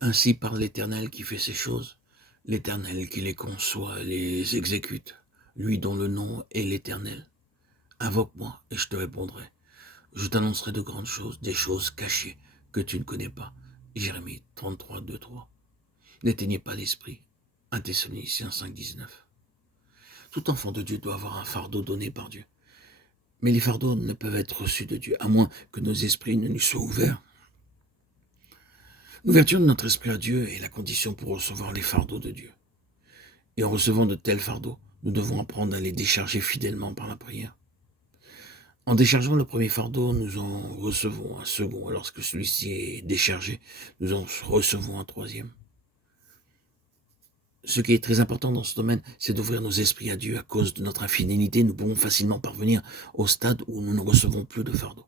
Ainsi parle l'Éternel qui fait ces choses, l'Éternel qui les conçoit et les exécute, lui dont le nom est l'Éternel. Invoque-moi et je te répondrai. Je t'annoncerai de grandes choses, des choses cachées que tu ne connais pas. Jérémie 33, 2, 3. N'éteignez pas l'esprit. 1 Thessaloniciens 5, 19. Tout enfant de Dieu doit avoir un fardeau donné par Dieu. Mais les fardeaux ne peuvent être reçus de Dieu, à moins que nos esprits ne nous soient ouverts. L'ouverture de notre esprit à Dieu est la condition pour recevoir les fardeaux de Dieu. Et en recevant de tels fardeaux, nous devons apprendre à les décharger fidèlement par la prière. En déchargeant le premier fardeau, nous en recevons un second. Et lorsque celui-ci est déchargé, nous en recevons un troisième. Ce qui est très important dans ce domaine, c'est d'ouvrir nos esprits à Dieu. À cause de notre infidélité, nous pouvons facilement parvenir au stade où nous ne recevons plus de fardeau.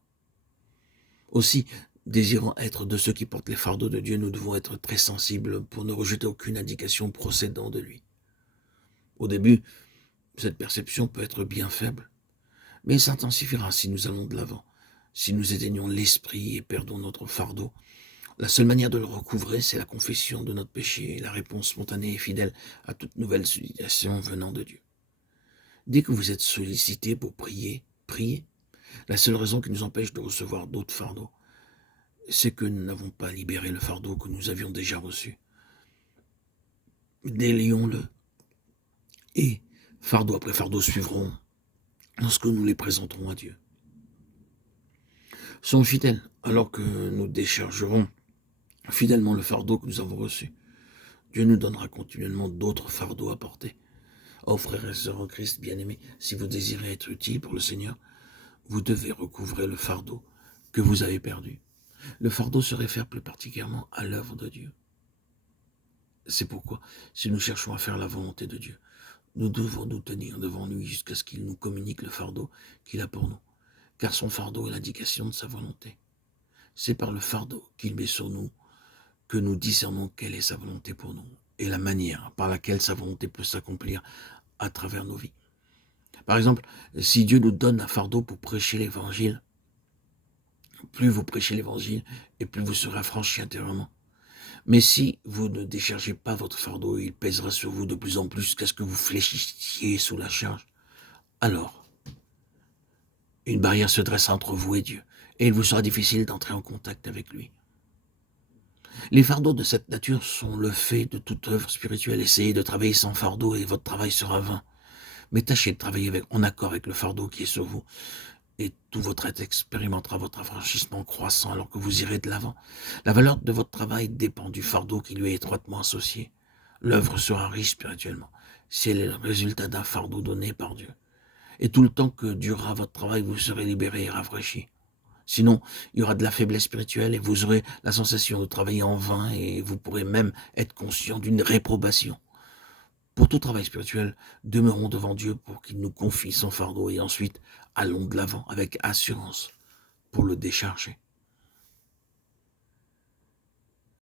Aussi, désirant être de ceux qui portent les fardeaux de Dieu, nous devons être très sensibles pour ne rejeter aucune indication procédant de lui. Au début, cette perception peut être bien faible, mais elle s'intensifiera si nous allons de l'avant. Si nous éteignons l'esprit et perdons notre fardeau, la seule manière de le recouvrer, c'est la confession de notre péché et la réponse spontanée et fidèle à toute nouvelle sollicitation venant de Dieu. Dès que vous êtes sollicité pour prier, priez. La seule raison qui nous empêche de recevoir d'autres fardeaux, c'est que nous n'avons pas libéré le fardeau que nous avions déjà reçu. Délions-le. Et fardeau après fardeau suivront lorsque nous les présenterons à Dieu. Soyons fidèles alors que nous déchargerons fidèlement le fardeau que nous avons reçu. Dieu nous donnera continuellement d'autres fardeaux à porter. Oh frères et sœurs en Christ bien-aimés, si vous désirez être utile pour le Seigneur, vous devez recouvrer le fardeau que vous avez perdu. Le fardeau se réfère plus particulièrement à l'œuvre de Dieu. C'est pourquoi, si nous cherchons à faire la volonté de Dieu, nous devons nous tenir devant lui jusqu'à ce qu'il nous communique le fardeau qu'il a pour nous, car son fardeau est l'indication de sa volonté. C'est par le fardeau qu'il met sur nous que nous discernons quelle est sa volonté pour nous et la manière par laquelle sa volonté peut s'accomplir à travers nos vies. Par exemple, si Dieu nous donne un fardeau pour prêcher l'évangile, plus vous prêchez l'évangile et plus vous serez affranchi intérieurement. Mais si vous ne déchargez pas votre fardeau, il pèsera sur vous de plus en plus jusqu'à ce que vous fléchissiez sous la charge. Alors, une barrière se dresse entre vous et Dieu, et il vous sera difficile d'entrer en contact avec lui. Les fardeaux de cette nature sont le fait de toute œuvre spirituelle. Essayez de travailler sans fardeau et votre travail sera vain. Mais tâchez de travailler en accord avec le fardeau qui est sur vous. Et tout votre être expérimentera votre affranchissement croissant alors que vous irez de l'avant. La valeur de votre travail dépend du fardeau qui lui est étroitement associé. L'œuvre sera riche spirituellement si elle est le résultat d'un fardeau donné par Dieu. Et tout le temps que durera votre travail, vous serez libéré et rafraîchi. Sinon, il y aura de la faiblesse spirituelle et vous aurez la sensation de travailler en vain et vous pourrez même être conscient d'une réprobation. Pour tout travail spirituel, demeurons devant Dieu pour qu'il nous confie son fardeau et ensuite allons de l'avant avec assurance pour le décharger.